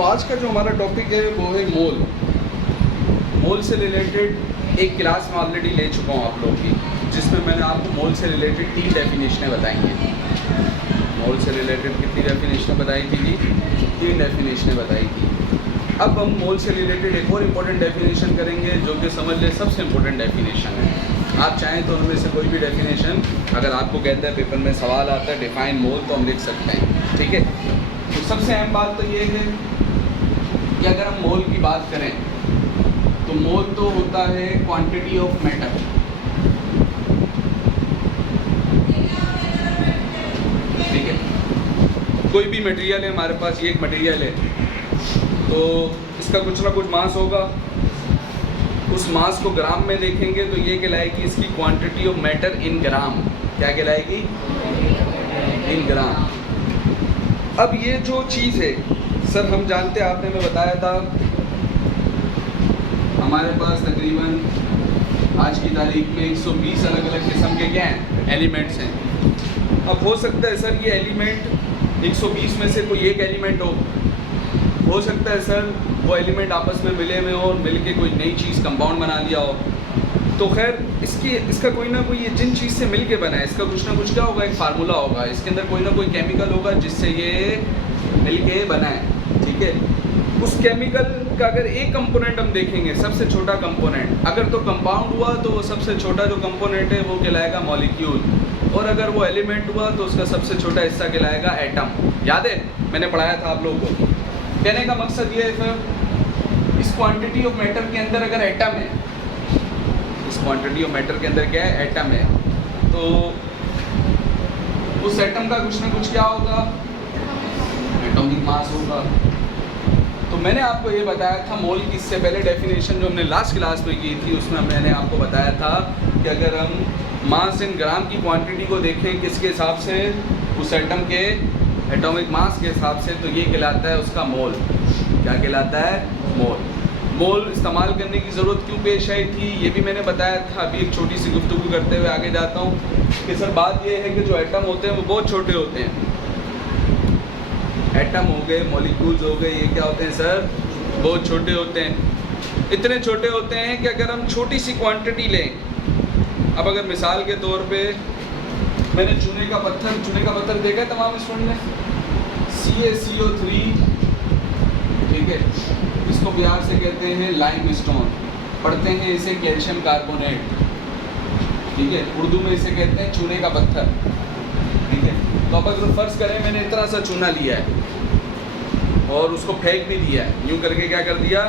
तो आज का जो हमारा टॉपिक है वो है मोल। मोल से रिलेटेड एक क्लास मैं ऑलरेडी ले चुका हूँ आप लोग की, जिसमें मैंने आपको मोल से रिलेटेड 3 डेफिनेशनें बताई हैं। मोल से रिलेटेड कितनी डेफिनेशनें बताई थी जी? 3 डेफिनेशनें बताई थी। अब हम मोल से रिलेटेड एक और इम्पोर्टेंट डेफिनेशन करेंगे, जो कि समझ ले सबसे इम्पोर्टेंट डेफिनेशन है। आप चाहें तो उनमें से कोई भी डेफिनेशन, अगर आपको कहता है पेपर में सवाल आता है डिफाइन मोल, तो हम लिख सकते हैं, ठीक है। तो सबसे अहम बात तो ये है कि अगर हम मोल की बात करें तो मोल तो होता है क्वांटिटी ऑफ मैटर। ठीक है, कोई भी मटेरियल है हमारे पास, ये एक मटेरियल है, तो इसका कुछ ना कुछ मास होगा। उस मास को ग्राम में देखेंगे तो ये कहलाएगी इसकी क्वांटिटी ऑफ मैटर इन ग्राम। क्या कहलाएगी? इन ग्राम। अब ये जो चीज़ है सर, हम जानते हैं, आपने मैं बताया था हमारे पास तकरीबन आज की तारीख में 120 अलग अलग किस्म के क्या हैं? एलिमेंट्स हैं। अब हो सकता है सर ये एलिमेंट 120 में से कोई एक एलिमेंट हो सकता है सर वो एलिमेंट आपस में मिले हुए हो और मिल के कोई नई चीज़ कंपाउंड बना लिया हो। तो खैर इसका कोई ना कोई, ये जिन चीज़ से मिल के बना है, इसका कुछ ना कुछ क्या होगा, एक फार्मूला होगा, इसके अंदर कोई ना कोई केमिकल होगा जिससे ये मिल के बना है, ठीक है। उस केमिकल का अगर एक कंपोनेंट हम देखेंगे, सबसे छोटा कंपोनेंट, अगर तो कंपाउंड हुआ तो वो सबसे छोटा जो कंपोनेंट है वो कहलाएगा मॉलिक्यूल, और अगर वो एलिमेंट हुआ तो उसका सबसे छोटा हिस्सा कहलाएगा एटम। याद है, मैंने पढ़ाया था आप लोगों को। कहने का मकसद ये है सर, इस क्वांटिटी ऑफ मैटर के अंदर अगर एटम है, इस क्वांटिटी ऑफ मैटर के अंदर क्या है? एटम है। तो उस एटम का कुछ ना कुछ क्या होगा? एटॉमिक मास होगा। तो मैंने आपको ये बताया था मोल की, इससे पहले डेफिनेशन जो हमने लास्ट क्लास में की थी उसमें मैंने आपको बताया था कि अगर हम मास इन ग्राम की क्वांटिटी को देखें किसके हिसाब से? उस एटम के एटॉमिक मास के हिसाब से, तो ये कहलाता है उसका मोल। क्या कहलाता है? मोल। मोल इस्तेमाल करने की ज़रूरत क्यों पेश आई थी ये भी मैंने बताया था। अभी एक छोटी सी गुफ्तगू करते हुए आगे जाता हूँ कि सर बात ये है कि जो एटम होते हैं वो बहुत छोटे होते हैं। एटम हो गए, मॉलिक्यूल्स हो गए, ये क्या होते हैं सर? बहुत छोटे होते हैं। इतने छोटे होते हैं कि अगर हम छोटी सी क्वांटिटी लें, अब अगर मिसाल के तौर पे मैंने चूने का पत्थर देखा है तमाम स्टूडेंट ने, CaCO3, ठीक है, इसको बिहार से कहते हैं लाइम स्टोन, पढ़ते हैं इसे कैल्शियम कार्बोनेट, ठीक है, उर्दू में इसे कहते हैं चूने का पत्थर, ठीक है। तो अब अगर फर्ज करें मैंने इतना सा चूना लिया है और उसको फेंक भी दिया है, यूँ करके क्या कर दिया,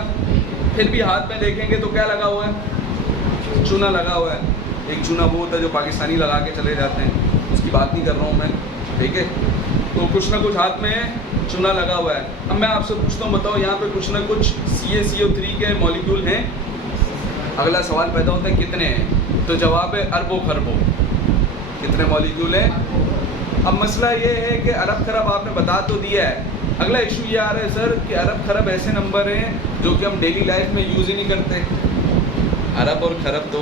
फिर भी हाथ में देखेंगे तो क्या लगा हुआ है? चूना लगा हुआ है। एक चूना वो होता है जो पाकिस्तानी लगा के चले जाते हैं, उसकी बात नहीं कर रहा हूँ मैं, ठीक है। तो कुछ ना कुछ हाथ में चूना लगा हुआ है। अब मैं आपसे पूछता हूँ, बताओ यहाँ पे कुछ ना कुछ CaCO3 के मॉलिक्यूल हैं? अगला सवाल पैदा होता है कितने हैं? तो जवाब है अरबों खरबों। कितने मॉलिक्यूल हैं? अब मसला ये है कि अरब खरब आपने बता तो दिया है, अगला इशू ये आ रहा है सर कि अरब खरब ऐसे नंबर हैं जो कि हम डेली लाइफ में यूज़ ही नहीं करते। अरब और खरब तो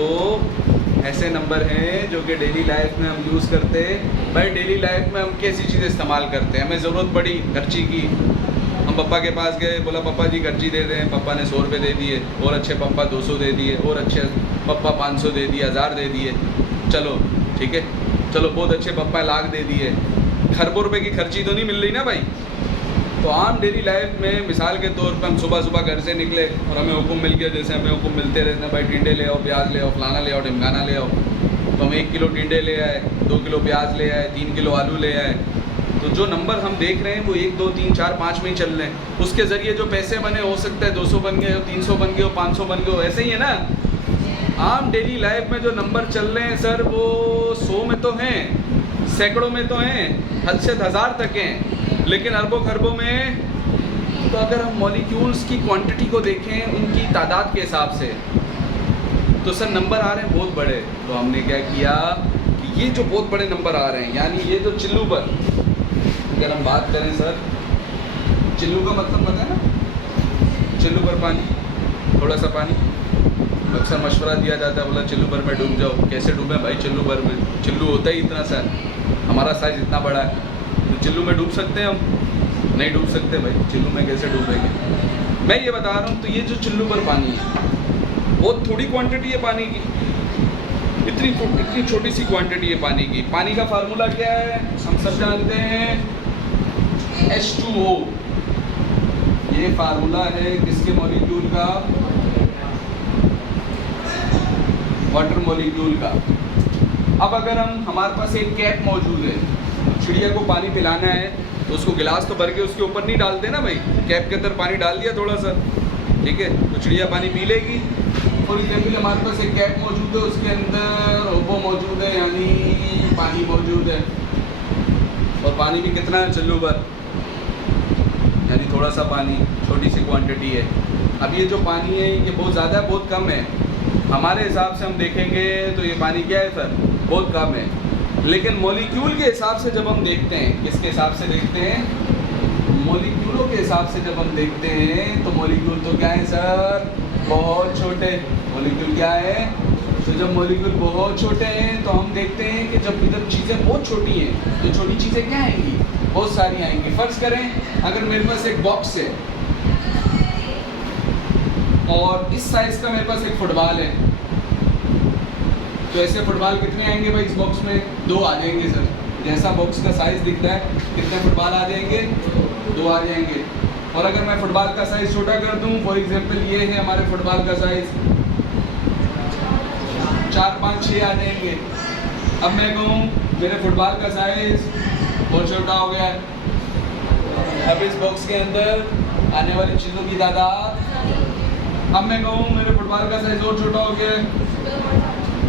ऐसे नंबर हैं जो कि डेली लाइफ में हम यूज़ करते। भाई डेली लाइफ में हम कैसी चीज़ें इस्तेमाल करते हैं? हमें ज़रूरत पड़ी खर्ची की, हम पापा के पास गए, बोला पापा जी खर्ची दे दें, पापा ने 100 रुपये दे दिए, और अच्छे पापा 200 दे दिए, और अच्छे पापा 500 दे दिए, 1000 दे दिए, चलो ठीक है, चलो बहुत अच्छे पापा लाख दे दिए, खरबों रुपए की खर्ची तो नहीं मिल रही ना भाई। तो आम डेली लाइफ में मिसाल के तौर पर हम सुबह सुबह घर से निकले और हमें हुक्म मिल गया, जैसे हमें हुक्म मिलते रहते हैं, भाई टिंडे ले आओ, प्याज ले आओ, फलाना ले आओ, ढिमकाना ले आओ। तो हम 1 किलो टिंडे ले आए, 2 किलो प्याज ले आए, 3 किलो आलू ले आए। तो जो नंबर हम देख रहे हैं वो 1, 2, 3, 4, 5 में ही चल रहे हैं। उसके ज़रिए जो पैसे बने, हो सकता है 200 बन गए हो, 300 बन गए हो, 500 बन गए हो, ऐसे ही है ना। आम डेली लाइफ में जो नंबर चल रहे हैं सर वो 100 में तो हैं, सैकड़ों में तो हैं, हद से 1000 तक हैं, लेकिन अरबों खरबों में। तो अगर हम मॉलिक्यूल्स की क्वांटिटी को देखें उनकी तादाद के हिसाब से, तो सर नंबर आ रहे हैं बहुत बड़े। तो हमने क्या किया कि ये जो बहुत बड़े नंबर आ रहे हैं, यानी ये जो चिल्लू पर अगर हम बात करें सर, चिल्लू का मतलब पता है ना? चिल्लू पर पानी, थोड़ा सा पानी, अक्सर मशवरा दिया जाता है, बोला चिल्लू भर में डूब जाओ। कैसे डूबे भाई चिल्लू भर में? चिल्लू होता ही इतना सा, हमारा साइज़ इतना बड़ा है, तो चिल्लू में डूब सकते हैं हम? नहीं डूब सकते भाई, चुल्लू में कैसे डूबेंगे। मैं ये बता रहा हूँ, तो ये जो चुल्लू पर पानी है बहुत थोड़ी क्वांटिटी है पानी की, इतनी छोटी सी क्वांटिटी है पानी की। पानी का फार्मूला क्या है, हम सब जानते हैं, H2O। ये फार्मूला है किसके मॉलिक्यूल का, वाटर मॉलिक्यूल का। अब अगर हमारे पास एक कैप मौजूद है, चिड़िया को पानी पिलाना है तो उसको गिलास तो भर के उसके ऊपर नहीं डालते ना भाई, कैप के अंदर पानी डाल दिया थोड़ा सा, ठीक है, तो चिड़िया पानी पी लेगी। फॉर एग्जाम्पल हमारे पास एक कैप मौजूद है, उसके अंदर ओबो मौजूद है, यानी पानी मौजूद है, और पानी भी कितना है चुल्लू पर, यानी थोड़ा सा पानी, छोटी सी क्वांटिटी है। अब ये जो पानी है ये बहुत ज़्यादा बहुत कम है, हमारे हिसाब से हम देखेंगे तो ये पानी क्या है सर, बहुत कम है। लेकिन मॉलिक्यूल के हिसाब से जब हम देखते हैं, किसके हिसाब से देखते हैं, मॉलिक्यूलों के हिसाब से जब हम देखते हैं तो मॉलिक्यूल तो क्या है सर, बहुत छोटे। मॉलिक्यूल क्या है, तो जब मॉलिक्यूल बहुत छोटे हैं तो हम देखते हैं कि जब चीज़ें बहुत छोटी हैं तो छोटी चीज़ें क्या आएंगी, बहुत सारी आएंगी। फर्ज करें अगर मेरे पास एक बॉक्स है और इस साइज़ का मेरे पास एक फुटबॉल है, तो ऐसे फुटबॉल कितने आएंगे भाई इस बॉक्स में, 2 आ जाएंगे सर। जैसा बॉक्स का साइज़ दिखता है कितने फुटबॉल आ जाएंगे, 2 आ जाएंगे। और अगर मैं फुटबॉल का साइज़ छोटा कर दूं, फॉर एग्जांपल ये है हमारे फुटबॉल का साइज़, 4, 5, 6 आ जाएंगे। अब मैं कहूँ मेरे फुटबॉल का साइज़ बहुत छोटा हो गया है, अब इस बॉक्स के अंदर आने वाली चीज़ों की तादाद, अब मैं कहूँ मेरे फुटबॉल का साइज़ और छोटा हो गया है,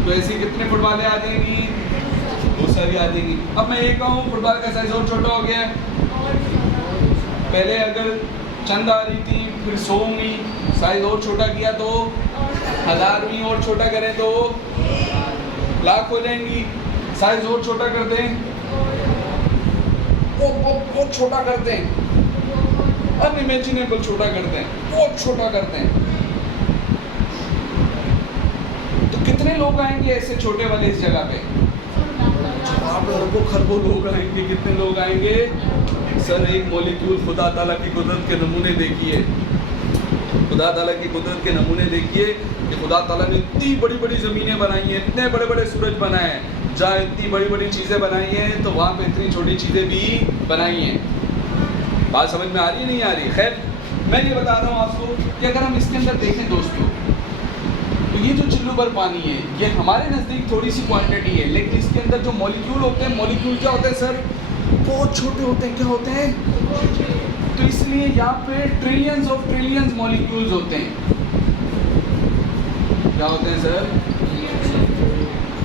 तो ऐसी कितने फुटबॉलें आ जाएंगी, बहुत सारी आ जाएंगी। अब मैं ये कहूँ फुटबॉल का साइज़ और छोटा हो गया है, पहले अगर चंद आ रही थी फिर 100 हुई, साइज़ और छोटा किया तो 1000 हुई, और छोटा करें तो लाख हो जाएंगी। साइज़ और छोटा कर दें, बहुत छोटा कर दें, अनइमेजिनेबल छोटा कर दें, बहुत छोटा कर दें, तो कितने लोग आएंगे ऐसे छोटे वाले इस जगह पे, अरबों खरबों लोग आएंगे। कितने लोग आएंगे सर, एक मॉलिक्यूल, खुदा ताला की कुदरत के नमूने देखिए, खुदा ताला की कुदरत के नमूने देखिए कि खुदा ताला ने इतनी बड़ी बड़ी ज़मीनें बनाई हैं, इतने बड़े बड़े सूरज बनाए हैं, जहाँ इतनी बड़ी बड़ी चीज़ें बनाई हैं तो वहाँ पे इतनी छोटी चीज़ें भी बनाई हैं। बात समझ में आ रही है नहीं आ रही। खैर मैं ये बता रहा हूँ आपको कि अगर हम इसके अंदर देखें दोस्तों, तो ये जो चुल्लू पर पानी है ये हमारे नज़दीक थोड़ी सी क्वांटिटी है, लेकिन इसके अंदर जो मॉलिक्यूल होते हैं, मॉलिक्यूल क्या होते हैं सर, बहुत छोटे होते हैं। क्या होते हैं, तो इसलिए यहाँ पे ट्रिलियंस ऑफ ट्रिलियंस मॉलिक्यूल्स होते हैं। क्या होते हैं sir,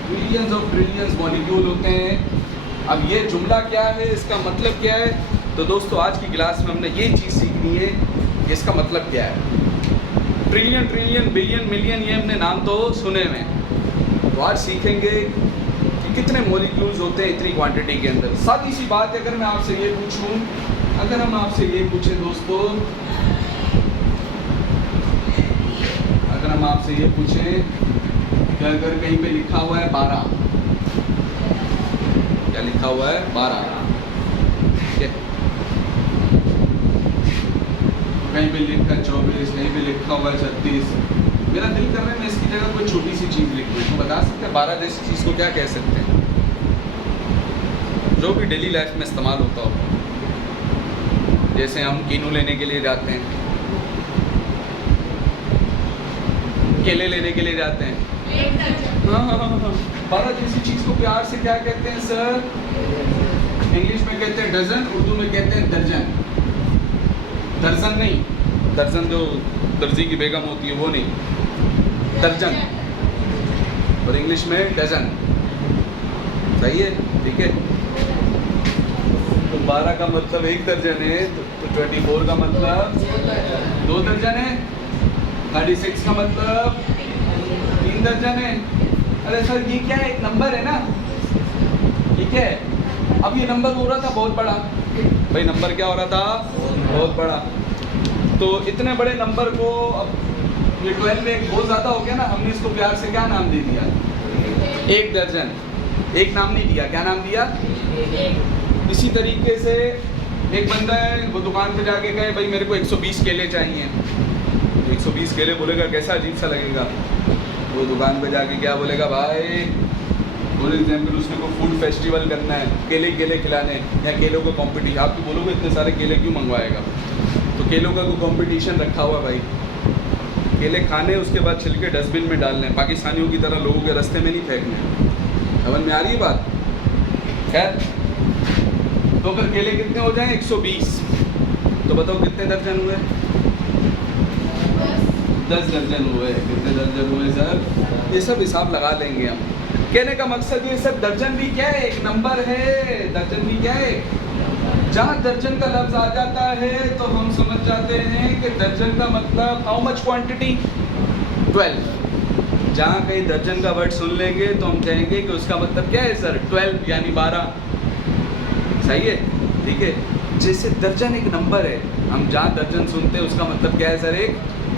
trillions of trillions molecule होते हैं। अब ये जुमला क्या है, इसका मतलब क्या है, तो दोस्तों आज की क्लास में हमने ये चीज़ सीखनी है कि इसका मतलब क्या है। ट्रिलियन, ट्रिलियन, बिलियन, मिलियन, ये हमने नाम तो सुने में, तो आज सीखेंगे कि कितने मॉलिक्यूल्स होते हैं इतनी क्वांटिटी के अंदर। सादी सी बात है, अगर मैं आपसे ये पूछूं, अगर हम आपसे ये पूछें दोस्तों, अगर हम आपसे ये पूछें कि अगर कहीं पे लिखा हुआ है 12, क्या लिखा हुआ है 12, ठीक है, कहीं पे लिखा 24, कहीं पे लिखा हुआ है 36, मेरा दिल कर रहा है मैं इसकी जगह कोई छोटी सी चीज़ लिख दूँ, तो बता सकते हैं 12 जैसी चीज़ को क्या कह सकते हैं, जो भी डेली लाइफ में इस्तेमाल होता हो। जैसे हम कीनू लेने के लिए जाते हैं, केले लेने के लिए जाते हैं, हाँ, 12 जैसी चीज़ को प्यार से क्या कहते हैं सर, इंग्लिश में कहते हैं डजन, उर्दू में कहते हैं दर्जन। दर्जन नहीं, दर्जन जो दर्जी की बेगम होती है वो नहीं, दर्जन, और इंग्लिश में डजन, सही है, ठीक है। तो 12 का मतलब 1 दर्जन है, तो 24 का मतलब 2 दर्जन है, 36 का मतलब 3 दर्जन है। अरे सर ये क्या है, एक नंबर है ना, ठीक है। अब ये नंबर हो रहा था बहुत बड़ा, भाई नंबर क्या हो रहा था, बहुत बड़ा, तो इतने बड़े नंबर को अब ये 12 में एक बहुत ज़्यादा हो गया ना, हमने इसको प्यार से क्या नाम दे दिया, 1 दर्जन। एक नाम नहीं दिया, क्या नाम दिया। इसी तरीके से एक बंदा है, वो दुकान पे जाके कहे भाई मेरे को 120 केले चाहिए, 120 केले बोलेगा, कैसा अजीब सा लगेगा। वो दुकान पे जाके क्या बोलेगा, भाई फॉर एग्जाम्पल उसने को फूड फेस्टिवल करना है, केले केले खिलाने या केलों का कॉम्पिटिशन, आप भी बोलोगे इतने सारे केले क्यों मंगवाएगा, तो केलों का कोई कॉम्पिटिशन रखा हुआ भाई, केले खाने उसके बाद छिलके डस्टबिन में डालने, पाकिस्तानियों की तरह लोगों के रास्ते में नहीं फेंकने। समझ में आ रही है बात? खैर, तो अगर केले कितने हो जाएं 120, तो बताओ कितने दर्जन हुए? 10 दर्जन हुए। कितने दर्जन हुए सर? ये सब हिसाब लगा लेंगे हम। कहने का मकसद ये सर, दर्जन भी क्या है, एक नंबर है। दर्जन भी क्या है, जहाँ दर्जन का लफ्ज आ जाता है तो हम समझ जाते हैं कि दर्जन का मतलब हाउ मच क्वांटिटी, 12। जहाँ कहीं दर्जन का वर्ड सुन लेंगे तो हम कहेंगे कि उसका मतलब क्या है सर, 12 यानी 12। सही है, ठीक है। जैसे दर्जन एक नंबर है, हम जहाँ दर्जन सुनते हैं उसका मतलब क्या है सर, एक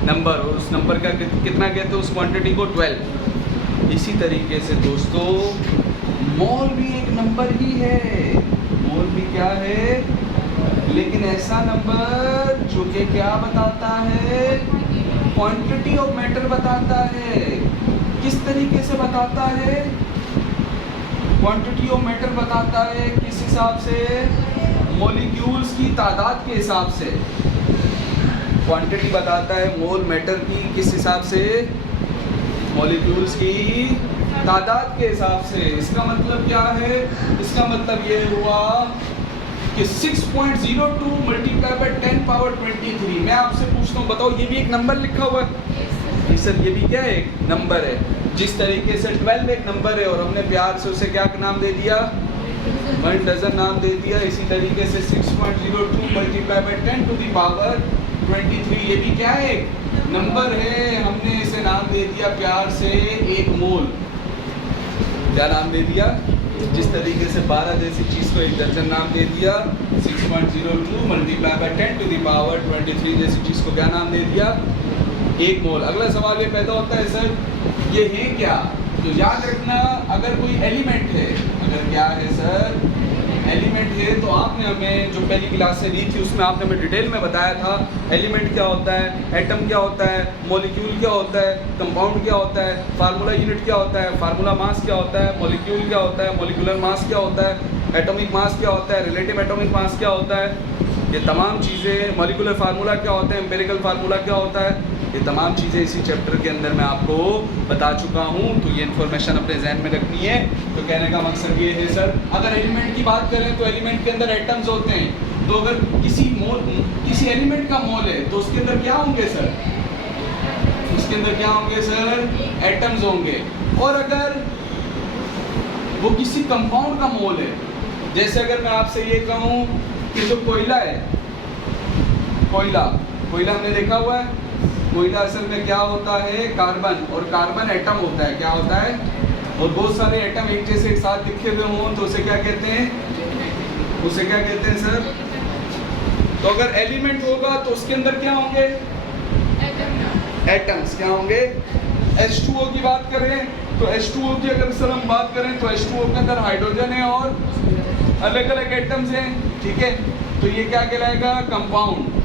नंबर, और उस नंबर का कितना कहते हैं उस क्वांटिटी को, 12। इसी तरीके से दोस्तों मोल भी एक नंबर ही है। मोल भी क्या है, लेकिन ऐसा नंबर जो कि क्या बताता है, क्वांटिटी ऑफ मैटर बताता है। किस तरीके से बताता है, क्वांटिटी ऑफ मैटर बताता है, किस हिसाब से, मॉलिक्यूल्स की तादाद के हिसाब से। क्वांटिटी बताता है मोल मैटर की किस हिसाब से, मॉलिक्यूल्स की तादाद के हिसाब से। इसका मतलब क्या है, इसका मतलब ये हुआ कि 6.02 मल्टीप्लाई बाय 10 पावर 23। मैं आपसे पूछता हूँ, बताओ ये भी एक नंबर लिखा हुआ है सर, ये भी क्या है, एक नंबर है। जिस तरीके से 12 एक नंबर है और हमने प्यार से उसे क्या नाम दे दिया, 1 डजन नाम दे दिया, इसी तरीके से 6.02 multiply by 10 to the power 23 ये भी क्या है, नंबर है। हमने इसे नाम दे दिया प्यार से एक मोल। क्या नाम दे दिया, जिस तरीके से 12 जैसी चीज़ को एक दर्जन नाम दे दिया, 6.02 multiply by 10 to the power 23 जैसी चीज़ को क्या नाम दे दिया, एक मोल। अगला सवाल ये पैदा होता है सर, ये है क्या, तो याद रखना अगर कोई एलिमेंट है, अगर क्या है सर, एलिमेंट है, तो आपने हमें जो पहली क्लास से दी थी उसमें आपने हमें डिटेल में बताया था एलिमेंट क्या होता है, एटम क्या होता है, मॉलिक्यूल क्या होता है, कंपाउंड क्या होता है, फार्मूला यूनिट क्या होता है, फार्मूला मास क्या होता है, मॉलिक्यूल क्या होता है, मॉलिक्यूलर मास क्या होता है, एटॉमिक मास क्या होता है, रिलेटिव एटॉमिक मास क्या होता है, ये तमाम चीज़ें, मॉलिक्यूलर फार्मूला क्या होता है, एम्पिरिकल फार्मूला क्या होता है, ये तमाम चीज़ें इसी चैप्टर के अंदर मैं आपको बता चुका हूँ। तो ये इन्फॉर्मेशन अपने जहन में रखनी है। तो कहने का मकसद ये है सर, अगर एलिमेंट की बात करें तो एलिमेंट के अंदर एटम्स होते हैं, तो अगर किसी एलिमेंट का मोल है तो उसके अंदर क्या होंगे सर, उसके अंदर क्या होंगे सर, एटम्स होंगे। और अगर वो किसी कंपाउंड का मोल है, जैसे अगर मैं आपसे ये कहूँ कि जो कोयला है, कोयला हमने देखा हुआ है, कोयला असल में क्या होता है, कार्बन, और कार्बन एटम होता है, क्या होता है, और बहुत सारे एटम एक जैसे एक साथ लिखे हुए हों तो उसे क्या कहते हैं, उसे क्या कहते हैं सर। तो अगर एलिमेंट होगा तो उसके अंदर क्या होंगे, एटम्स क्या होंगे। H2O की बात करें तो H2O की अगर सर हम बात करें तो H2O के अंदर हाइड्रोजन है और अलग अलग एटम्स हैं, ठीक है। तो ये क्या कहलाएगा, कंपाउंड।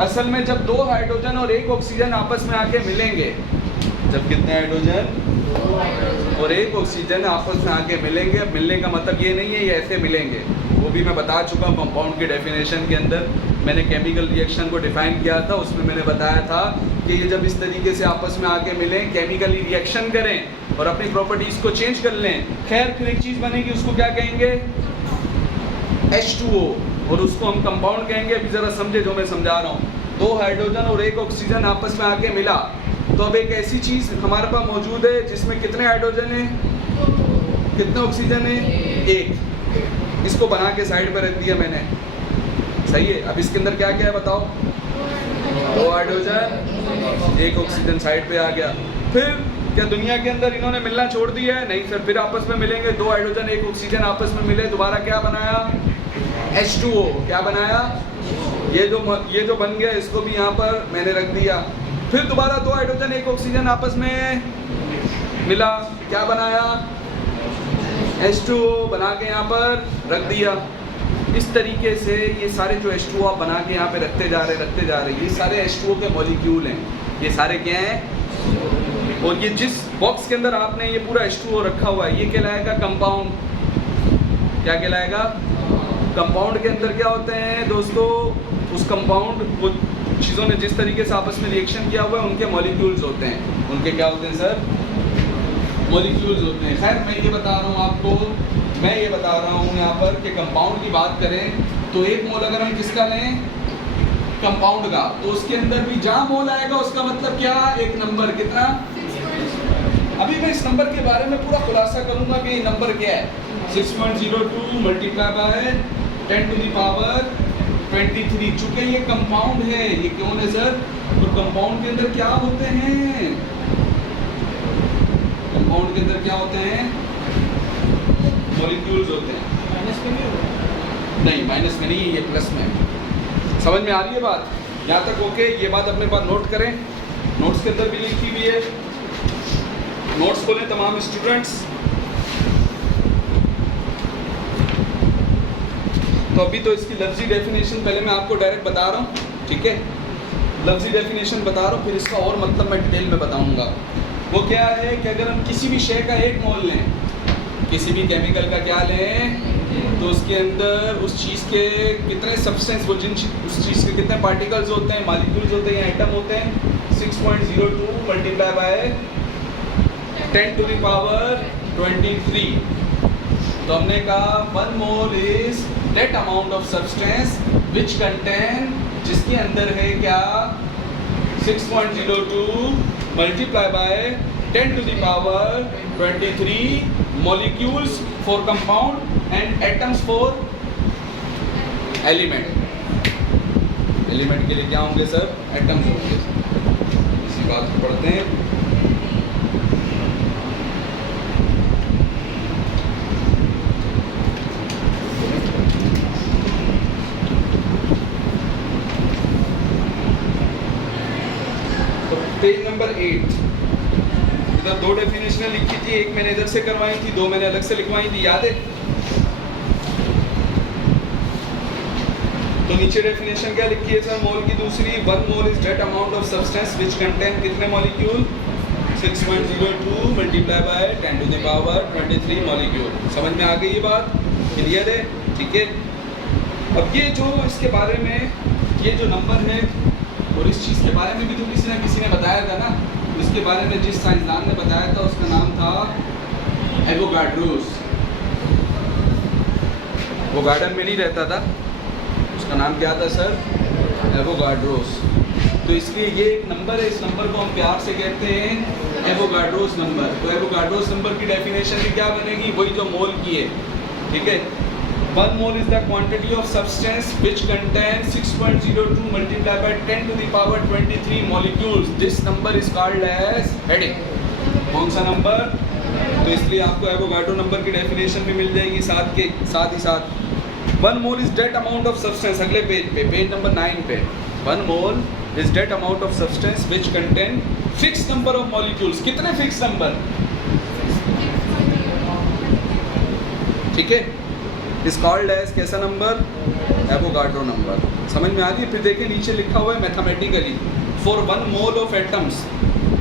असल में जब 2 हाइड्रोजन और 1 ऑक्सीजन आपस में आके मिलेंगे, जब कितने हाइड्रोजन और 1 ऑक्सीजन आपस में आके मिलेंगे, अब मिलने का मतलब ये नहीं है ये ऐसे मिलेंगे, वो भी मैं बता चुका हूँ कंपाउंड की डेफिनेशन के अंदर। मैंने केमिकल रिएक्शन को डिफाइन किया था, उसमें मैंने बताया था कि ये जब इस तरीके से आपस में आके मिलें, केमिकली रिएक्शन करें और अपनी प्रॉपर्टीज़ को चेंज कर लें, खैर फिर एक चीज़ बनेगी, उसको क्या कहेंगे, H2O, और उसको हम कंपाउंड कहेंगे। अभी ज़रा समझे जो मैं समझा रहा हूँ। 2 हाइड्रोजन और 1 ऑक्सीजन आपस में आके मिला, तो अब एक ऐसी चीज़ हमारे पास मौजूद है जिसमें कितने हाइड्रोजन हैं, कितने ऑक्सीजन है, 1। इसको बना के साइड पर रख दिया मैंने, सही है। अब इसके अंदर क्या क्या है बताओ, 2 हाइड्रोजन 1 ऑक्सीजन साइड पे आ गया। फिर क्या दुनिया के अंदर इन्होंने मिलना छोड़ दिया है, नहीं सर, फिर आपस में मिलेंगे। 2 हाइड्रोजन 1 ऑक्सीजन आपस में मिले, दोबारा क्या बनाया, H2O, क्या बनाया, ये जो बन गया, इसको भी यहाँ पर मैंने रख दिया। फिर दोबारा 2 हाइड्रोजन 1 ऑक्सीजन आपस में मिला, क्या बनाया, H2O बना के यहाँ पर रख दिया। इस तरीके से ये सारे जो H2O आप बना के यहाँ पे रखते जा रहे ये सारे H2O के मॉलिक्यूल हैं। ये सारे क्या हैं? और ये जिस बॉक्स के अंदर आपने ये पूरा H2O रखा हुआ है, ये कहलाएगा कंपाउंड। क्या कहलाएगा? कंपाउंड के अंदर क्या होते हैं दोस्तों? उस कंपाउंड वो चीज़ों ने जिस तरीके से आपस में रिएक्शन किया हुआ है, उनके मॉलिक्यूल्स होते हैं। उनके क्या होते हैं सर? मॉलिक्यूल्स होते हैं। खैर मैं ये बता रहा हूँ आपको, मैं ये बता रहा हूँ यहाँ पर कि कंपाउंड की बात करें तो एक मोल अगर हम किसका लें? कंपाउंड का, तो उसके अंदर भी जहाँ मोल आएगा उसका मतलब क्या? एक नंबर। कितना? अभी मैं इस नंबर के बारे में पूरा खुलासा करूँगा कि ये नंबर क्या है। 6.02 multiply by 10 to the power 23। चूँकि ये कंपाउंड है, ये क्यों है सर? तो कंपाउंड के अंदर क्या होते हैं? कंपाउंड के अंदर क्या होते हैं? मॉलिक्यूल्स होते हैं। माइनस में नहीं, माइनस में नहीं, ये प्लस में। समझ में आ रही है बात? यहाँ तक ओके? ये बात अपने पास नोट करें, नोट्स के अंदर भी लिखी हुई है। नोट्स खोलें तमाम स्टूडेंट्स। तो अभी तो इसकी लफ्जी डेफिनेशन पहले मैं आपको डायरेक्ट बता रहा हूँ, ठीक है? लफ्जी डेफिनेशन बता रहा हूँ, फिर इसका और मतलब मैं डिटेल में बताऊँगा। वो क्या है कि अगर हम किसी भी शय का एक मोल लें, किसी भी केमिकल का क्या लें, तो उसके अंदर उस चीज़ के कितने सब्सटेंस, वो जिन उस चीज़ के कितने पार्टिकल्स होते हैं, मॉलिक्यूल्स होते हैं या एटम होते हैं? 6.02 multiply by 10 to the power 23। तो हमने कहा 1 mole is that amount of substance which contain, जिसके अंदर है क्या? 6.02 multiply by 10 to the power 23 molecules for compound and atoms for element। Element के लिए क्या होंगे सर? एटम्स होंगे। इसी बात को पढ़ते हैं। तो पेज नंबर 8 इधर दो डेफिनेशन लिखी थी, एक मैंने इधर से करवाई थी, दो मैंने अलग से लिखवाई थी, याद है? तो नीचे डेफिनेशन क्या लिखी है सर? मोल की दूसरी, 1 mole is that amount of substance which contain कितने molecule? 6.02 multiply by 10 to the power 23 molecule. समझ में आ गई ये बात? क्लियर है? ठीक है। अब ये जो इसके बारे में ये जो नंबर है, और इस चीज़ के बारे में भी तो किसी ने बताया था ना। इसके बारे में जिस साइंसदान ने बताया था उसका नाम था एवोगाड्रोस। वो गार्डन में नहीं रहता था, उसका नाम क्या था सर? एवोगाड्रोस। तो इसलिए ये एक नंबर है, इस नंबर को हम प्यार से कहते हैं एवोगाड्रोस नंबर। तो एवोगाड्रोस नंबर की डेफिनेशन भी क्या बनेगी? वही जो मोल की है, ठीक है? 1 mole is the quantity of substance which contains 6.02 multiplied by 10 to the power 23 molecules. This number is called as heading। कौन सा नंबर? तो इसलिए आपको एवोगाड्रो नंबर की डेफिनेशन भी मिल जाएगी साथ ही साथ। 1 mole is that amount of substance, अगले पेज पे, पेज नंबर 9 पे, 1 mole is that amount of substance which contain fixed number of molecules। कितने फिक्स नंबर? ठीक है, इज कॉल्ड एज कैसा नंबर? Avogadro number. समझ में आ रही है? फिर देखिए नीचे लिखा हुआ है mathematically for 1 mole of atoms,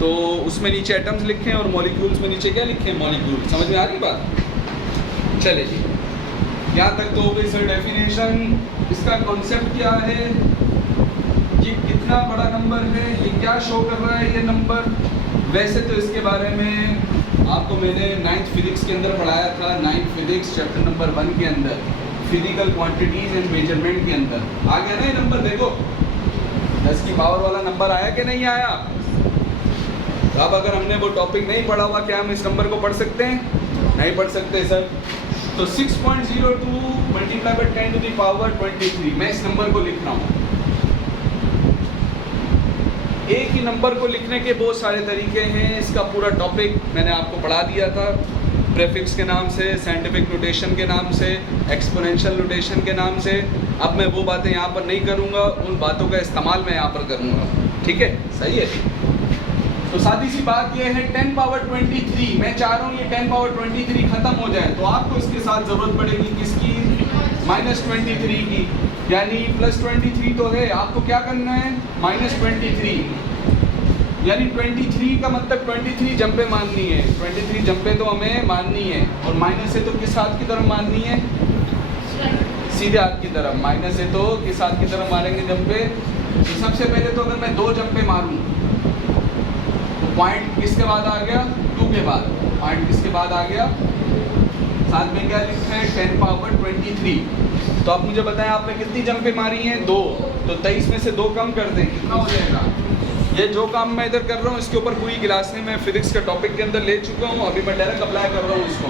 तो उसमें नीचे एटम्स लिखे हैं और मॉलिक्यूल्स में नीचे क्या लिखे हैं? मॉलिक्यूल। समझ में आ रही बात? चले जी, यहाँ तक तो हो गई सर डेफिनेशन। इसका कॉन्सेप्ट क्या है? ये कितना बड़ा नंबर है, ये क्या शो कर रहा है ये नंबर? वैसे तो इसके बारे में आपको मैंने 9th फिजिक्स के अंदर पढ़ाया था, 9th फिजिक्स चैप्टर नंबर 1 के अंदर, फिजिकल क्वांटिटीज एंड मेजरमेंट के अंदर आ गया ना ये नंबर। देखो 10 की पावर वाला नंबर आया कि नहीं आया? तो अब अगर हमने वो टॉपिक नहीं पढ़ा हुआ, क्या हम इस नंबर को पढ़ सकते हैं? नहीं पढ़ सकते सर। तो 6.02 multiply by 10 to the power 23, मैं इस नंबर को लिख रहा हूँ। एक ही नंबर को लिखने के बहुत सारे तरीके हैं। इसका पूरा टॉपिक मैंने आपको पढ़ा दिया था, प्रेफिक्स के नाम से, साइंटिफिक नोटेशन के नाम से, एक्सपोनेंशियल नोटेशन के नाम से। अब मैं वो बातें यहाँ पर नहीं करूँगा, उन बातों का इस्तेमाल मैं यहाँ पर करूँगा। ठीक है, सही है। तो सादी सी बात यह है 10 पावर 23, मैं चाह रहा हूँ ये 10 पावर 23 खत्म हो जाए, तो आपको इसके साथ ज़रूरत पड़ेगी किसकी? -23 की, यानी +23 तो है, आपको क्या करना है -23, यानी 23 का मतलब 23 जंपे माननी है, 23 जंपे तो हमें माननी है, और माइनस है तो किस हाथ की तरफ माननी है, सीधे हाथ की तरफ। माइनस है तो किस हाथ की तरफ मारेंगे जंपे, तो सबसे पहले तो अगर मैं 2 जंपे मारूं तो पॉइंट किसके बाद आ गया, 2 के बाद, पॉइंट किसके बाद आ गया, साथ में क्या लिखा है 10 पावर 23। तो आप मुझे बताएं आपने कितनी जंपे मारी हैं, 2, तो 23 में से 2 कम कर दें, कितना हो जाएगा। ये जो काम मैं इधर कर रहा हूँ इसके ऊपर पूरी क्लास में मैं फिजिक्स के टॉपिक के अंदर ले चुका हूँ, अभी मैं डायरेक्ट अप्लाई कर रहा हूँ इसको।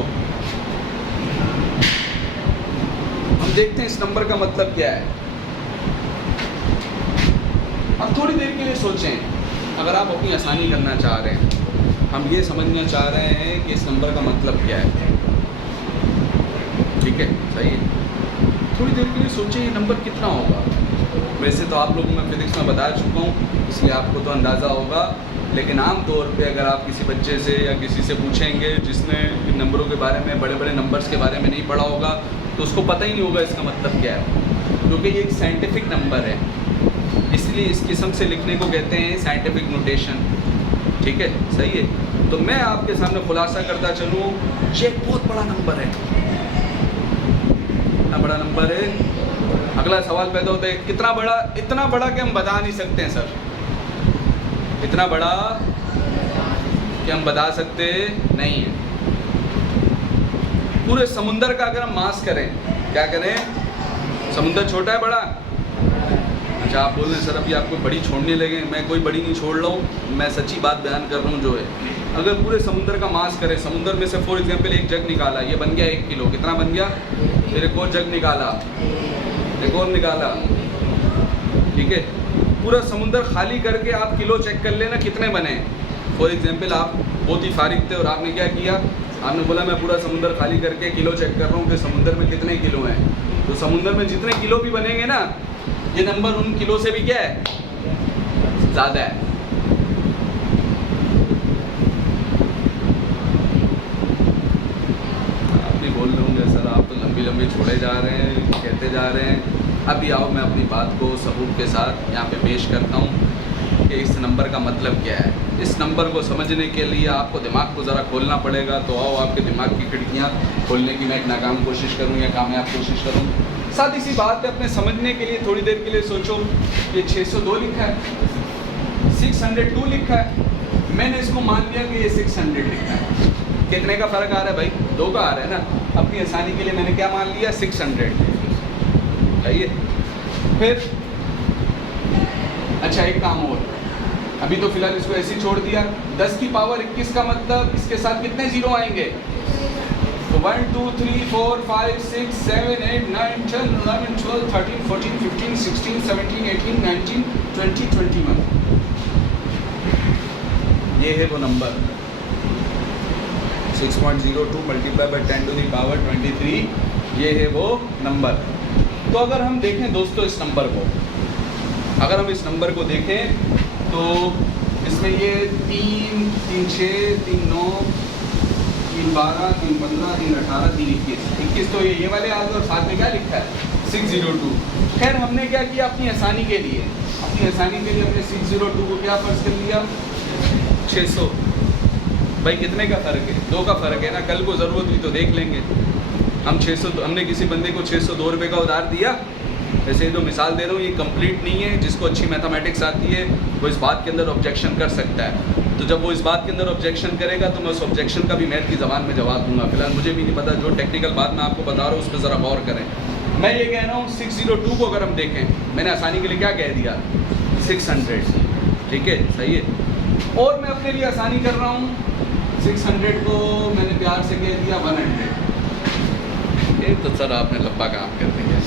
हम देखते हैं इस नंबर का मतलब क्या है। अब थोड़ी देर के लिए सोचें, अगर आप अपनी आसानी करना चाह रहे हैं, हम ये समझना चाह रहे हैं कि इस नंबर का मतलब क्या है, ठीक है, सही है। थोड़ी देर के लिए सोचें ये नंबर कितना होगा। वैसे तो आप लोगों को मैं फिजिक्स में बता चुका हूँ, इसलिए आपको तो अंदाज़ा होगा, लेकिन आम तौर पे अगर आप किसी बच्चे से या किसी से पूछेंगे जिसने इन नंबरों के बारे में, बड़े बड़े नंबर्स के बारे में नहीं पढ़ा होगा, तो उसको पता ही नहीं होगा इसका मतलब क्या है, क्योंकि ये एक साइंटिफिक नंबर है, इसलिए इस किस्म से लिखने को कहते हैं साइंटिफिक नोटेशन, ठीक है, सही है। तो मैं आपके सामने खुलासा करता चलूँ, ये एक बहुत बड़ा नंबर है, इतना बड़ा नंबर है। अगला सवाल पैदा होता है कितना बड़ा, इतना बड़ा कि हम बता नहीं सकते हैं सर, इतना बड़ा कि हम बता सकते नहीं है। पूरे समुंदर का अगर हम मास करें, क्या करें, समुंदर छोटा है बड़ा, अच्छा आप बोल रहे हैं सर अभी आपको बड़ी छोड़ने लगे, मैं कोई बड़ी नहीं छोड़ रहा हूँ, मैं सच्ची बात बयान कर रहा हूँ जो है। अगर पूरे समुंदर का मास करें, समुंदर में से फॉर एग्जांपल एक जग निकाला, ये बन गया 1 किलो, कितना बन गया, फिर एक और जग निकाला, एक और निकाला, ठीक है, पूरा समुंदर खाली करके आप किलो चेक कर लेना कितने बने। फॉर एग्जांपल आप बहुत ही फारिग थे और आपने क्या किया, आपने बोला मैं पूरा समुंदर खाली करके किलो चेक कर रहा हूँ कि समुंदर में कितने किलो हैं, तो समुंदर में जितने किलो भी बनेंगे ना, ये नंबर उन किलो से भी क्या है, ज़्यादा है। आप नहीं बोल रहे होंगे सर आप तो लंबी लंबी छोड़े जा रहे हैं, कहते जा रहे हैं। अभी आओ मैं अपनी बात को सबूत के साथ यहाँ पे पेश करता हूँ कि इस नंबर का मतलब क्या है। इस नंबर को समझने के लिए आपको दिमाग को ज़रा खोलना पड़ेगा, तो आओ आपके दिमाग की खिड़कियाँ खोलने की मैं एक नाकाम कोशिश करूँ या कामयाब कोशिश करूँ। साथ ही सी बात है, अपने समझने के लिए थोड़ी देर के लिए सोचो, ये 602 लिखा है, 602 लिखा है, मैंने इसको मान लिया कि ये 600 लिखा है। कितने का फ़र्क आ रहा है भाई, 2 का आ रहा है ना। अपनी आसानी के लिए मैंने क्या मान लिया, 600, सही है। फिर अच्छा एक काम और, अभी तो फिलहाल इसको ऐसे ही छोड़ दिया। 10 की पावर 21 का मतलब इसके साथ कितने जीरो आएंगे, तो 1 2 3 4 5 6 7 8 9 10 11 12 13 14 15 16 17 18 19 20 21, ये है वो नंबर 6.02 multiply by 10 to the power 23, ये है वो नंबर। तो अगर हम देखें दोस्तों इस नंबर को, अगर हम इस नंबर को देखें तो इसमें ये 3 3 6 3 9 3 12 3 15 3 18 3 21 तो ये वाले आ गए, और साथ में क्या लिखा है 602। खैर हमने क्या किया, अपनी आसानी के लिए, हमने 602 को क्या फर्ज कर लिया 600। भाई कितने का फ़र्क है, 2 का फ़र्क है ना, कल को ज़रूरत हुई तो देख लेंगे। हम 600, हमने किसी बंदे को 602 रुपये का उधार दिया। वैसे ही तो मिसाल दे रहा हूँ, ये कंप्लीट नहीं है, जिसको अच्छी मैथमेटिक्स आती है वो इस बात के अंदर ऑब्जेक्शन कर सकता है। तो जब वो इस बात के अंदर ऑब्जेक्शन करेगा तो मैं उस ऑब्जेक्शन का भी मैथ की ज़बान में जवाब दूंगा। फिलहाल मुझे भी नहीं पता, जो टेक्निकल बात मैं आपको बता रहा हूँ उस पर ज़रा गौर करें। मैं ये कह रहा हूँ 602 को अगर हम देखें, मैंने आसानी के लिए क्या कह दिया 600, ठीक है, सही है। और मैं अपने लिए आसानी कर रहा हूँ, 600 को मैंने प्यार से कह दिया 100। ये तो सर आपने लंबा काम कर दिया।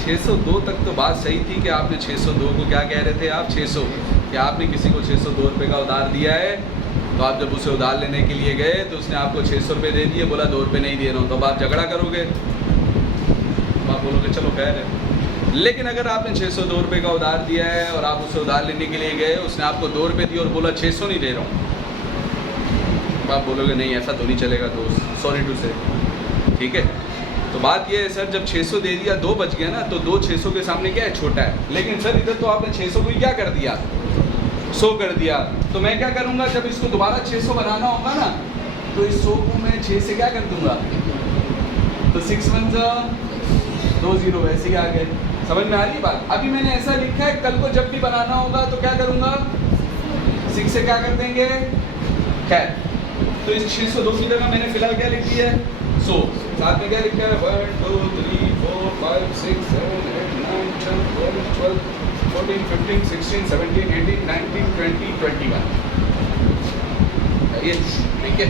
602 तक तो बात सही थी कि आपने 602 को क्या कह रहे थे आप 600, कि आपने किसी को 602 रुपये का उधार दिया है, तो आप जब उसे उधार लेने के लिए गए तो उसने आपको 600 रुपये दे दिए, बोला 2 रुपये नहीं दे रहा हूँ, तो अब आप झगड़ा करोगे, तो आप बोलोगे चलो खैर है। लेकिन अगर आपने 602 रुपये का उधार दिया है और आप उसे उधार लेने के लिए गए, उसने आपको 2 रुपये दिए और बोला 600 नहीं दे रहा हूँ, तो आप बोलोगे नहीं ऐसा तो नहीं चलेगा दोस्त, सॉरी टू से, ठीक है। तो बात ये है सर, जब 600 दे दिया, 2 बच गया ना, तो 2 600 के सामने क्या है, छोटा है। लेकिन सर इधर तो आपने 600 को ही क्या कर दिया, 100 कर दिया। तो मैं क्या करूँगा, जब इसको दोबारा 600 बनाना होगा ना, तो इस 100 को मैं 6 से क्या कर दूँगा, तो 6 1 2 0 ऐसे ही आ गए। समझ में आ रही बात। अभी मैंने ऐसा लिखा है, कल को जब भी बनाना होगा तो क्या करूँगा, 6 से क्या कर देंगे, खैर। तो इस 602 की जगह मैंने फिलहाल क्या लिख दिया है, 100। साथ में क्या लिखा है, 1 2 3 4 5 6 7 8 9 10 11 12 14 15 16 17 18 19 20 21। ये ठीक है।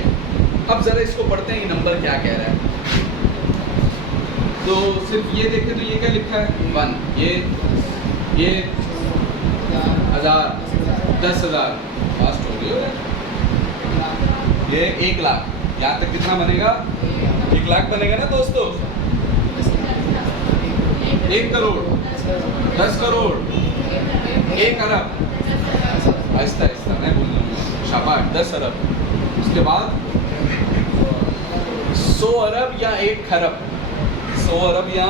अब जरा इसको पढ़ते हैं, ये नंबर क्या कह रहा है। तो सिर्फ ये देखें तो ये क्या लिखा है, 1, ये 1000 10,000 फास्ट हो गई, ये 1 लाख। यहाँ तक कितना बनेगा, 1 लाख बनेगा ना दोस्तों। 1 करोड़, 10 करोड़, 1 अरब, आहिस्ता आहिस्ता मैं बोल रहा हूँ, शाबाश, 10 अरब। उसके बाद 100 अरब या 1 खरब, 100 अरब या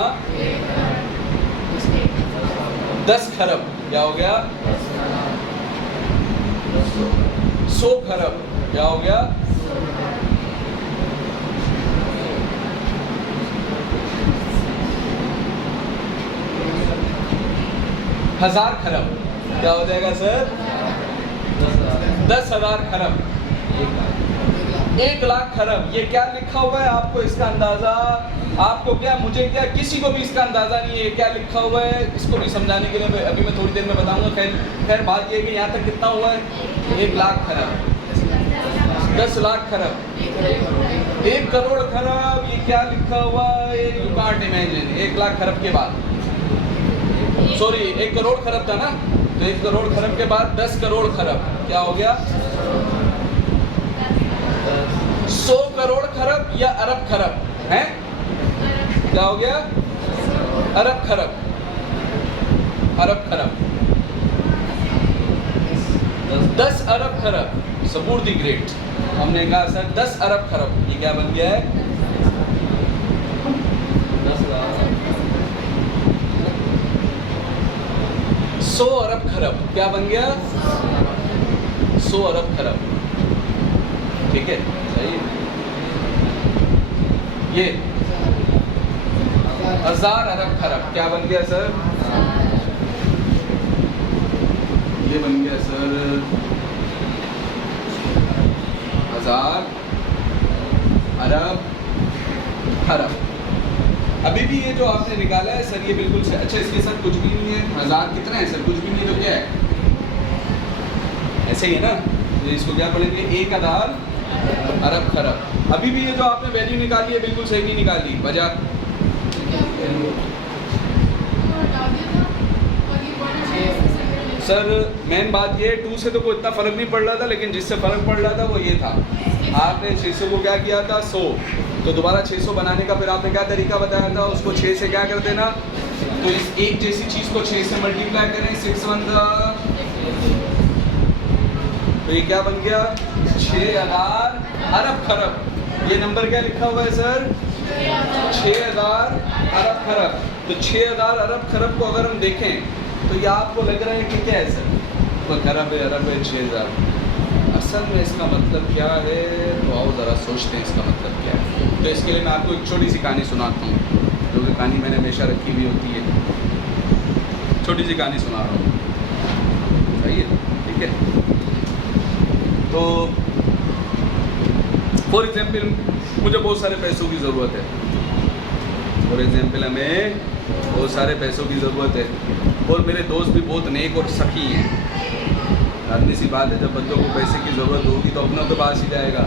10 खरब, क्या हो गया, 100 खरब, क्या हो गया, 1000 खरब, क्या हो जाएगा सर, 10,000 खरब, 1 लाख खरब। ये क्या लिखा हुआ है आपको, इसका अंदाजा आपको क्या, मुझे क्या, किसी को भी इसका अंदाजा नहीं है क्या लिखा हुआ है। इसको भी समझाने के लिए अभी मैं थोड़ी देर में बताऊंगा। खैर बात ये है कि यहाँ तक कितना हुआ है, 1 लाख खरब, 10 लाख खरब, 1 करोड़ खरब। ये क्या लिखा हुआ है, यू कांट इमेजिन। 1 लाख खरब के बाद, सॉरी 1 करोड़ खरब था ना, तो 1 करोड़ खरब के बाद 10 करोड़ खरब, क्या हो गया, 100 करोड़ खरब या अरब खरब है, क्या हो गया, अरब खरब, अरब खरब, 10 अरब खरब, सबूर दी ग्रेट। हमने कहा सर 10 अरब खरब, ये क्या बन गया है, 100 अरब खरब, क्या बन गया, 100 अरब खरब, ठीक है, सही। ये 1000 अरब खरब, क्या बन गया सर, ये बन गया सर 1000 अरब खरब। अभी भी ये जो आपने निकाला है सर, ये बिल्कुल से अच्छा, इसके साथ कुछ भी नहीं है। 1000 कितना है सर, कुछ भी नहीं, तो क्या है, ऐसे ही है ना। तो इसको क्या पढ़ेंगे, 1000 अरब खरब। अभी भी ये जो आपने वैल्यू निकाली है बिल्कुल सही नहीं निकाली, वजह सर मेन बात ये, 2 से तो कोई इतना फ़र्क नहीं पड़ रहा था, लेकिन जिससे फ़र्क पड़ रहा था वो ये था, आपने 600 को क्या किया था, 100, तो दोबारा 600 बनाने का फिर आपने क्या तरीका बताया था, उसको 6 से क्या कर देना, तो इस एक जैसी चीज़ को 6 से मल्टीप्लाई करें, 6 1 तो ये क्या बन गया, 6000 अरब खरब। ये नंबर क्या लिखा हुआ है सर, 6000 अरब खरब। तो 6000 अरब खरब को अगर हम देखें तो ये आपको लग रहा है कि क्या है सर, तो खरब है, अरब है, 6000, असल में इसका मतलब क्या है, तो आओ ज़रा सोचते हैं इसका मतलब क्या है। तो इसके लिए मैं आपको एक छोटी सी कहानी सुनाता हूँ, जो कि कहानी मैंने हमेशा रखी हुई होती है। छोटी सी कहानी सुना रहा हूँ, सही है, ठीक है। तो फॉर एग्जाम्पल मुझे बहुत सारे पैसों की ज़रूरत है, फॉर एग्जाम्पल हमें बहुत सारे पैसों की ज़रूरत है, और मेरे दोस्त भी बहुत नेक और सखी हैं। आदमी सी बात है, जब बंदों को पैसे की ज़रूरत होगी तो अपनों के पास ही जाएगा।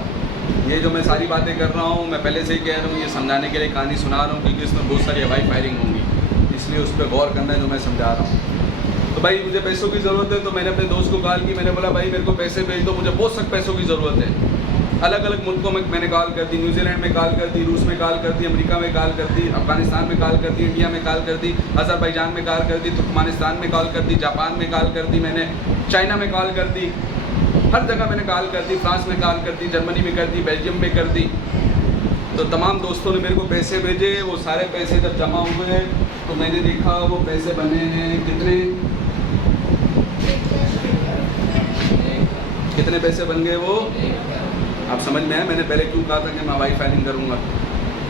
ये जो मैं सारी बातें कर रहा हूँ, मैं पहले से ही कह रहा हूँ, ये समझाने के लिए कहानी सुना रहा हूँ, क्योंकि इसमें बहुत सारी हवाई फायरिंग होंगी, इसलिए उस पर गौर करना है जो मैं समझा रहा हूँ। तो भाई मुझे पैसों की ज़रूरत है, तो मैंने अपने दोस्त को कॉल की, मैंने बोला भाई मेरे को पैसे भेज दो, मुझे बहुत सख्त पैसों की ज़रूरत है। अलग अलग मुल्कों में मैंने कॉल कर दी, न्यूजीलैंड में कॉल कर दी, रूस में कॉल कर दी, अमेरिका में कॉल कर दी, अफगानिस्तान में कॉल कर दी, इंडिया में कॉल कर दी, अज़रबैजान में कॉल कर दी, तुर्कमानिस्तान में कॉल कर दी, जापान में कॉल कर दी, मैंने चाइना में कॉल कर दी, हर जगह मैंने कॉल कर दी, फ्रांस में कॉल कर दी, जर्मनी में कर दी, बेल्जियम में कर दी, तो तमाम दोस्तों ने मेरे को पैसे भेजे। वो सारे पैसे जब जमा हुए तो मैंने देखा वो पैसे बने हैं कितने पैसे बन गए वो। आप समझ में आए मैंने पहले क्यों कहा था कि मैं हवाई फाइलिंग करूँगा।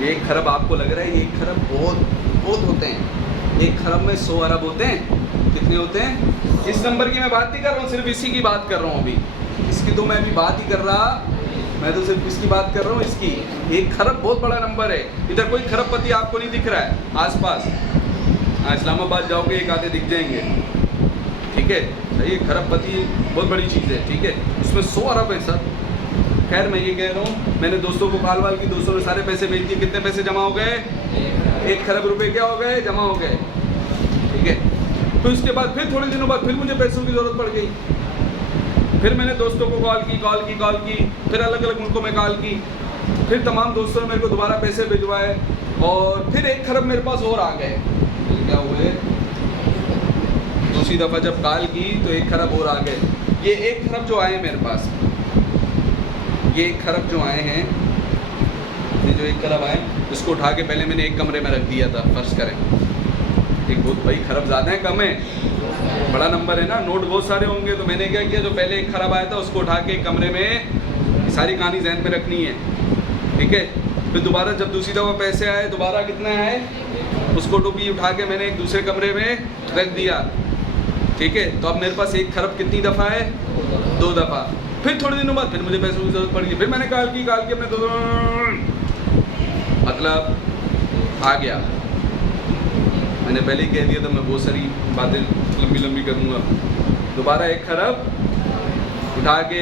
1 खरब आपको लग रहा है 1 खरब बहुत होते हैं। 1 खरब में 100 अरब होते हैं। कितने होते हैं? इस नंबर की मैं बात नहीं कर रहा हूँ, सिर्फ इसी की बात कर रहा हूँ अभी। इसकी तो मैं अभी बात ही कर रहा, मैं तो सिर्फ इसकी बात कर रहा हूँ इसकी। 1 खरब बहुत बड़ा नंबर है। इधर कोई खरबपति आपको नहीं दिख रहा है आसपास। हाँ, इस्लामाबाद जाओगे 1 आधे दिख जाएंगे, ठीक है। सही, खरबपति बहुत बड़ी चीज़ है, ठीक है। उसमें 100 अरब है सर। खैर मैं ये कह रहा हूँ, मैंने दोस्तों को काल वाल की, दोस्तों ने सारे पैसे भेज दिए। कितने पैसे जमा हो गए? 1 खरब रुपए क्या हो गए? जमा हो गए, ठीक है। तो इसके बाद फिर थोड़े दिनों बाद फिर मुझे पैसों की ज़रूरत पड़ गई। फिर मैंने दोस्तों को कॉल की, फिर अलग अलग मुल्कों में कॉल की। फिर तमाम दोस्तों ने मेरे को दोबारा पैसे भिजवाए और फिर 1 खरब मेरे पास और आ गए। क्या हुए? दूसरी दफ़ा जब कॉल की तो 1 खरब और आ गए। ये 1 खरब जो आए मेरे पास, ये 1 खरब जो आए हैं, ये जो 1 खरब आए, इसको उठा के पहले मैंने एक कमरे में रख दिया था। फर्ज करें एक बहुत भाई खरब ज़्यादा है कम है, बड़ा नंबर है ना, नोट बहुत सारे होंगे। तो मैंने क्या किया, जो पहले 1 खरब आया था उसको उठा के एक कमरे में, सारी कहानी जहन में रखनी है, ठीक है। फिर दोबारा जब दूसरी दफ़ा पैसे आए, दोबारा कितने आए, उसको टोपी उठा के मैंने एक दूसरे कमरे में रख दिया, ठीक है। तो अब मेरे पास 1 खरब कितनी दफ़ा है? 2 दफ़ा। फिर थोड़े दिनों बाद फिर मुझे पैसों की ज़रूरत पड़ गई। फिर मैंने कॉल की अपने मतलब आ गया। मैंने पहले ही कह दिया था मैं बहुत सारी बातें लंबी करूँगा। दोबारा 1 खरब उठा के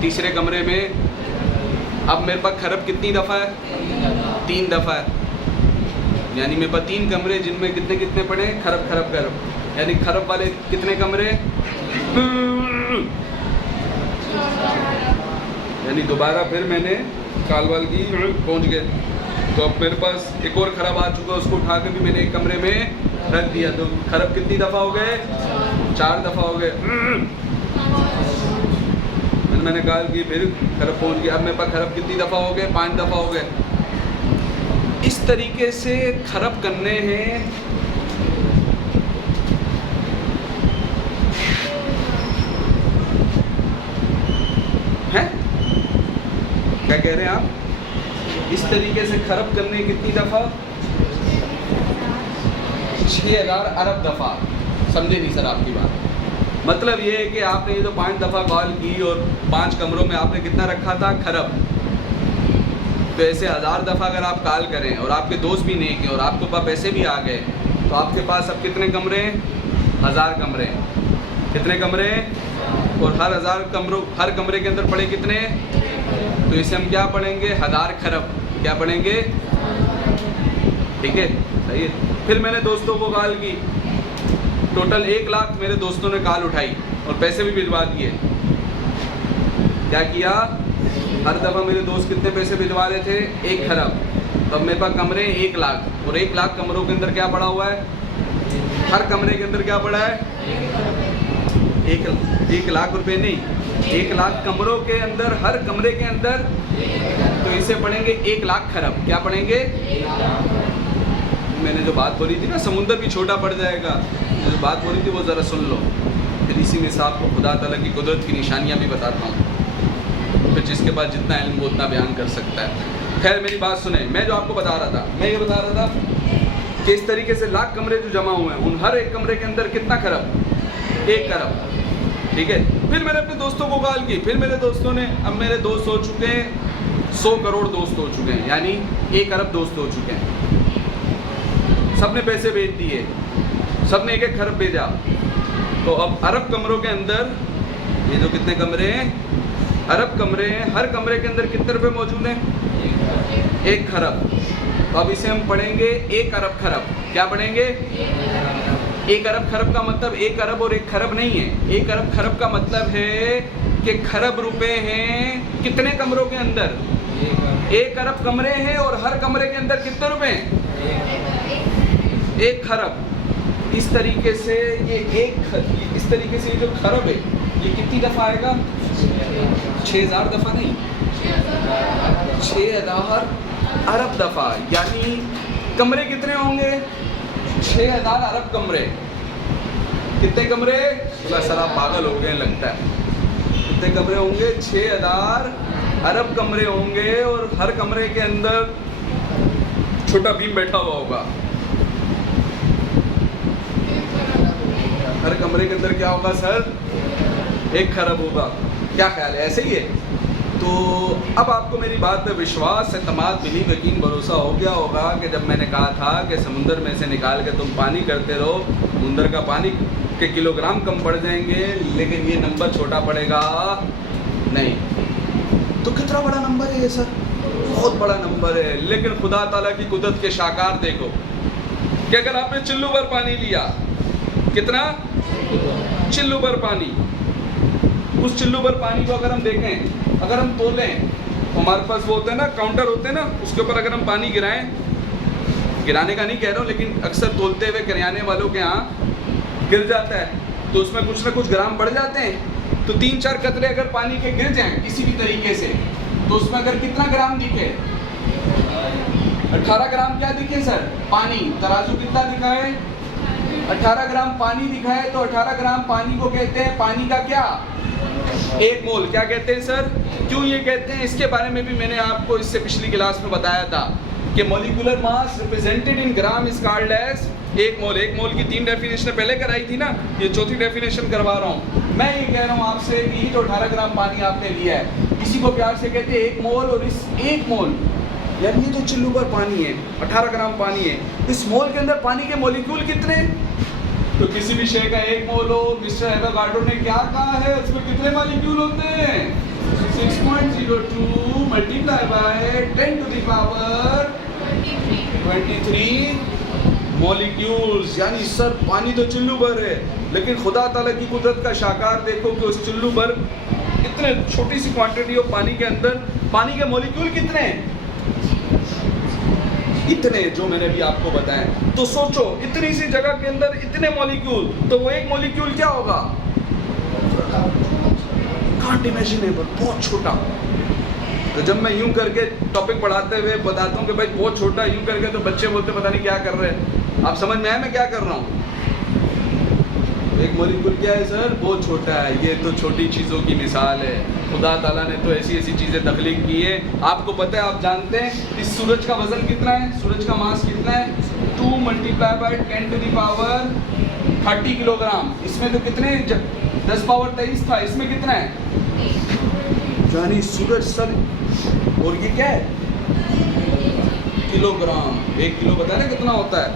तीसरे कमरे में। अब मेरे पास खरब कितनी दफ़ा है? 3 दफ़ा है। यानी मेरे पास 3 कमरे जिनमें कितने पड़े हैं? खरब। यानी खरब वाले कितने कमरे? यानी दोबारा फिर मैंने कालवाल की पहुंच गए। तो अब मेरे पास एक और खरब आ चुका, उसको उठा के भी मैंने एक कमरे में रख दिया। तो खरब कितनी दफ़ा हो गए? 4 दफ़ा हो गए। मैंने कहा कि फिर खरब पहुंच गया। अब मेरे पास खरब कितनी दफ़ा हो गए? 5 दफ़ा हो गए। इस तरीके से खरब करने हैं। क्या कह रहे हैं आप? इस तरीके से खरब करने कितनी दफ़ा? 6000 अरब दफ़ा। समझे नहीं सर आपकी बात? मतलब ये है कि आपने ये तो 5 दफ़ा कॉल की और 5 कमरों में आपने कितना रखा था? खरब। तो ऐसे 1000 दफ़ा अगर आप कॉल करें और आपके दोस्त भी नेक हैं और आपके पास पैसे भी आ गए, तो आपके पास अब कितने कमरे? 1000 कमरे। कितने कमरे? और हर कमरे के अंदर पड़े कितने? तो इसे हम क्या पढ़ेंगे? 1000 खरब। क्या पढ़ेंगे? ठीक है, सही है। फिर मैंने दोस्तों को कॉल की, टोटल 1 लाख मेरे दोस्तों ने कॉल उठाई और पैसे भी भिजवा दिए। क्या किया? हर दफ़ा मेरे दोस्त कितने पैसे भिजवा रहे थे? 1 खरब। तो अब मेरे पास कमरे 1 लाख और 1 लाख कमरों के अंदर क्या पड़ा हुआ है? हर कमरे के अंदर क्या पड़ा है? 1 लाख रुपए नहीं, 1 लाख कमरों के अंदर, हर कमरे के अंदर। तो इसे पढ़ेंगे 1 लाख खरब। क्या पढ़ेंगे? मैंने जो बात बोली थी ना, समुंदर भी छोटा पड़ जाएगा, जो बात बोली थी वो ज़रा सुन लो। फिर इसी में से आपको खुदा ताला की कुदरत की निशानियाँ भी बताता हूँ। फिर जिसके पास जितना इल्म वो उतना बयान कर सकता है। खैर मेरी बात सुने, मैं जो आपको बता रहा था, मैं ये बता रहा था कि इस तरीके से लाख कमरे जो जमा हुए हैं, उन हर एक कमरे के अंदर कितना खरब? 1 खरब, ठीक है। फिर मैंने अपने दोस्तों को कॉल की। फिर मेरे दोस्तों ने, अब मेरे दोस्त हो चुके हैं 100 करोड़ दोस्त हो चुके हैं, यानी 1 अरब दोस्त हो चुके हैं। सब ने पैसे भेज दिए, सब ने 1 खरब भेजा। तो अब अरब कमरों के अंदर ये जो कितने कमरे हैं? अरब कमरे हैं। हर कमरे के अंदर कितने रुपए मौजूद हैं? 1 खरब। तो अब इसे हम पढ़ेंगे 1 अरब खरब। क्या पढ़ेंगे? 1 अरब खरब का मतलब 1 अरब और 1 खरब नहीं है। 1 अरब खरब का मतलब है कि खरब रुपए हैं कितने कमरों के अंदर? 1 अरब कमरे हैं और हर कमरे के अंदर कितने रुपए? 1 खरब। इस तरीके से इस तरीके से ये जो खरब है ये कितनी दफ़ा आएगा? 6000 दफ़ा नहीं, 6000 अरब दफ़ा, यानी कमरे कितने होंगे? 6000 अरब कमरे। कितने कमरे? सर आप पागल हो गए लगता है। कितने कमरे होंगे? 6000 अरब कमरे होंगे, और हर कमरे के अंदर छोटा भीम बैठा हुआ होगा। हर कमरे के अंदर क्या होगा सर? 1 खरब होगा। क्या ख्याल है, ऐसे ही है? तो अब आपको मेरी बात पे विश्वास, एतमाद, बिलीव, यकीन, भरोसा हो गया होगा कि जब मैंने कहा था कि समुंदर में से निकाल के तुम पानी करते रहो, समुंदर का पानी के किलोग्राम कम पड़ जाएंगे, लेकिन ये नंबर छोटा पड़ेगा नहीं। तो कितना बड़ा नंबर है ये सर? बहुत बड़ा नंबर है। लेकिन खुदा ताला की कुदरत के शाकार देखो कि अगर आपने चिल्लू भर पानी लिया, कितना? चिल्लू भर पानी। उस चिल्लू भर पानी को अगर हम देखें, अगर हम तोलें, तो हमारे पास वो होता है ना, काउंटर होते हैं ना, उसके ऊपर अगर हम पानी गिराएं, गिराने का नहीं कह रहा हूँ, लेकिन अक्सर तोलते हुए किराने वालों के यहाँ गिर जाता है, तो उसमें कुछ ना कुछ ग्राम बढ़ जाते हैं। तो 3-4 कतरे अगर पानी के गिर जाएं किसी भी तरीके से, तो उसमें अगर कितना ग्राम दिखे? 18 ग्राम क्या दिखे सर? पानी। तराजू कितना दिखाए? 18 ग्राम पानी दिखाए। तो 18 ग्राम पानी को कहते हैं, पानी का क्या? 1 मोल। क्या कहते हैं सर? क्यों ये कहते हैं, इसके बारे में भी मैंने आपको इससे पिछली क्लास में बताया था कि molecular mass represented in gram is called as 1 mole. 1 mole की 3 डेफिनेशन पहले कराई थी ना, ये चौथी डेफिनेशन करवा रहा हूँ। मैं ये कह रहा हूँ आपसे कि ये जो 18 ग्राम पानी आपने लिया है, इसी को प्यार से कहते हैं 1 मोल। और इस 1 मोल, यानी ये जो चिल्लू भर पानी है, 18 ग्राम पानी है, इस मोल के अंदर पानी के मॉलिक्यूल कितने? तो किसी भी शे का 1 मोल हो, मिस्टर एवोगाड्रो ने क्या कहा है, उसमें कितने मॉलिक्यूल होते हैं? 6.02 multiply by 10 to the power 23 molecules. यानी सर पानी तो चिल्लू भर है, लेकिन खुदा ताला की कुदरत का शाकार देखो कि उस चिल्लू भर इतने छोटी सी क्वांटिटी ऑफ पानी के अंदर पानी के मॉलिक्यूल कितने हैं? इतने, जो मैंने भी आपको बताया। तो सोचो, इतनी सी जगह के अंदर इतने मॉलिक्यूल, तो वो 1 मॉलिक्यूल क्या होगा? कांट इमेजिनेबल, बहुत छोटा। तो जब मैं यूं करके टॉपिक पढ़ाते हुए बताता हूँ कि भाई बहुत छोटा, यूं करके, तो बच्चे बोलते पता नहीं क्या कर रहे हैं। आप समझ में आया मैं क्या कर रहा हूँ? 1 मॉलिक्यूल क्या है सर? बहुत छोटा है। ये तो छोटी चीज़ों की मिसाल है। खुदा ताला ने तो ऐसी ऐसी चीज़ें तख्लीक की है। आपको पता है, आप जानते हैं इस सूरज का वजन कितना है? सूरज का मास कितना है? 2 multiply by 10 to the power 30 kilogram. इसमें तो कितने? 10 पावर 23 था, इसमें कितना है? यानी सूरज सर, और ये क्या है? किलोग्राम। 1 किलो पता है ना कितना होता है?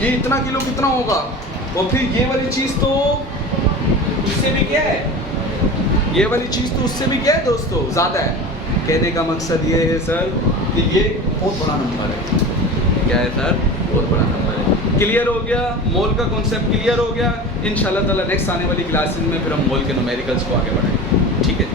ये इतना किलो कितना होगा? और फिर ये वाली चीज़ तो उससे भी क्या है? ये वाली चीज़ तो उससे भी क्या है दोस्तों? ज़्यादा है। कहने का मकसद ये है सर कि ये बहुत बड़ा नंबर है। क्या है सर? बहुत बड़ा नंबर है। क्लियर हो गया? मोल का कॉन्सेप्ट क्लियर हो गया? इंशाल्लाह ताला नेक्स्ट आने वाली क्लासेस में फिर हम मोल के न्यूमेरिकल्स को आगे बढ़ाएंगे। ठीक है।